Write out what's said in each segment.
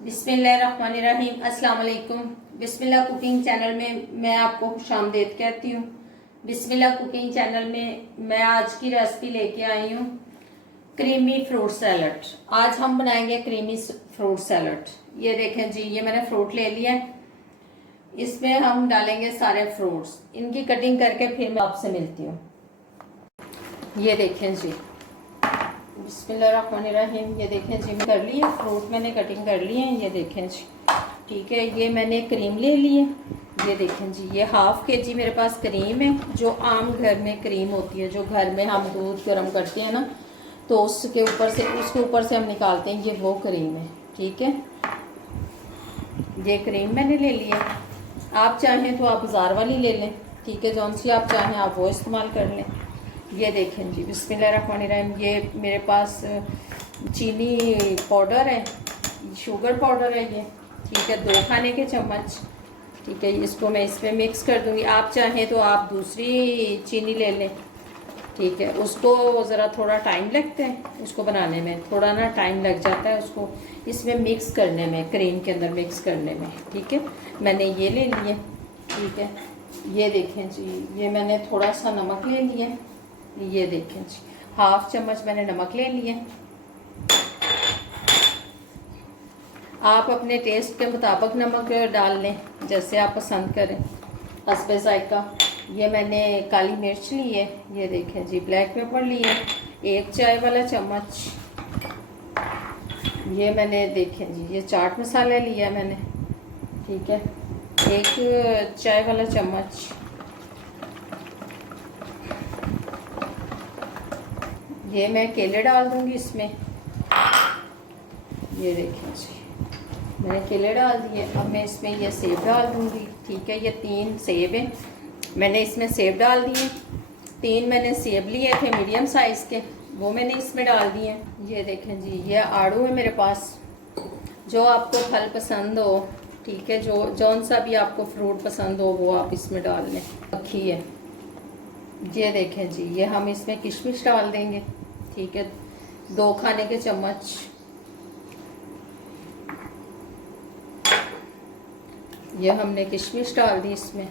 बिस्मिल्लाहिर्रहमानिर्रहीम। अस्सलाम वालेकुम। बिस्मिल्लाह कुकिंग चैनल में मैं आपको खुशामदीद कहती हूँ। बिस्मिल्लाह कुकिंग चैनल में मैं आज की रेसिपी लेके आई हूँ क्रीमी फ्रूट सैलड। आज हम बनाएंगे क्रीमी फ्रूट सैलड। ये देखें जी, ये मैंने फ्रूट ले लिया है। इसमें हम डालेंगे सारे फ्रूट्स। इनकी कटिंग करके फिर मैं आपसे मिलती हूँ। ये देखें जी, बिस्मिल्लाहिर्रहमानिर्रहीम। ये देखें जी, मैं कर ली है फ्रूट, मैंने कटिंग कर ली है। ये देखें जी, ठीक है। ये मैंने क्रीम ले ली है। ये देखें जी, ये हाफ के जी मेरे पास क्रीम है। जो आम घर में क्रीम होती है, जो घर में हम दूध गर्म करते हैं ना, तो उसके ऊपर से हम निकालते हैं, ये वो क्रीम है। ठीक है, ये क्रीम मैंने ले ली है। आप चाहें तो आप बाज़ार वाली ले लें, ठीक है। जौन सी आप चाहें आप वो इस्तेमाल कर लें। ये देखें जी, बिस्मिल्लाहिर्रहमानिर्रहीम। ये मेरे पास चीनी पाउडर है, शुगर पाउडर है ये, ठीक है। 2 खाने के चम्मच, ठीक है। इसको मैं इसमें मिक्स कर दूंगी। आप चाहें तो आप दूसरी चीनी ले लें, ठीक है। उसको ज़रा थोड़ा टाइम लगता है, उसको बनाने में थोड़ा ना टाइम लग जाता है, उसको इसमें मिक्स करने में, क्रीम के अंदर मिक्स करने में, ठीक है। मैंने ये ले लिए, ठीक है। ये देखें जी, ये मैंने थोड़ा सा नमक ले लिया। ये देखें जी, हाफ चम्मच मैंने नमक ले लिया। आप अपने टेस्ट के मुताबिक नमक डाल लें, जैसे आप पसंद करें, हस्बे जायका। ये मैंने काली मिर्च ली है। ये देखें जी, ब्लैक पेपर ली है, 1 चाय वाला चम्मच। ये मैंने देखें जी, ये चाट मसाला लिया है मैंने, ठीक है, 1 चाय वाला चम्मच। ये मैं केले डाल दूंगी इसमें। ये देखें जी, मैंने केले डाल दिए। अब मैं इसमें ये सेब डाल दूंगी, ठीक है। ये 3 सेब हैं, मैंने इसमें सेब डाल दिए। 3 मैंने सेब लिए थे मीडियम साइज़ के, वो मैंने इसमें डाल दिए। ये देखें जी, ये आड़ू है मेरे पास। जो आपको फल पसंद हो, ठीक है, जो जौन सा भी आपको फ्रूट पसंद हो वो आप इसमें डाल लें। रखी है। ये देखें जी, ये हम इसमें किशमिश डाल देंगे, ठीक है, 2 खाने के चम्मच। ये हमने किशमिश डाल दी इसमें।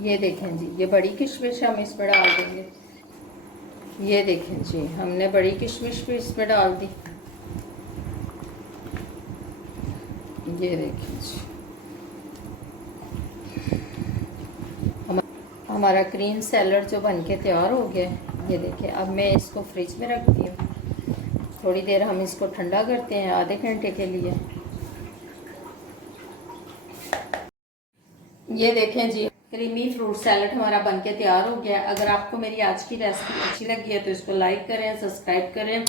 ये देखें जी, ये बड़ी किशमिश हम इसमें डाल देंगे। ये देखें जी, हमने बड़ी किशमिश भी इसमें डाल दी। ये देखें जी, हमारा क्रीम सैलड जो बनके तैयार हो गया है। ये देखिए, अब मैं इसको फ्रिज में रखती हूँ। थोड़ी देर हम इसको ठंडा करते हैं, आधे घंटे के लिए। ये देखें जी, क्रीमी फ्रूट सैलड हमारा बनके तैयार हो गया। अगर आपको मेरी आज की रेसिपी अच्छी लगी है तो इसको लाइक करें, सब्सक्राइब करें,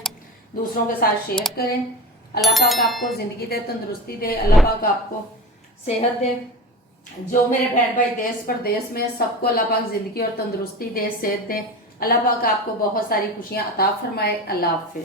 दूसरों के साथ शेयर करें। अल्लाह पाक आपको ज़िंदगी दे, तंदुरुस्ती दे, अल्लाह पाक आपको सेहत दे। जो मेरे बहन भाई देश प्रदेश में, सबको अल्लाह पाक ज़िंदगी और तंदुरुस्ती दे, सेहत दे। अल्लाह पाक आपको बहुत सारी खुशियाँ अता फरमाए। अल्लाह हाफिज़।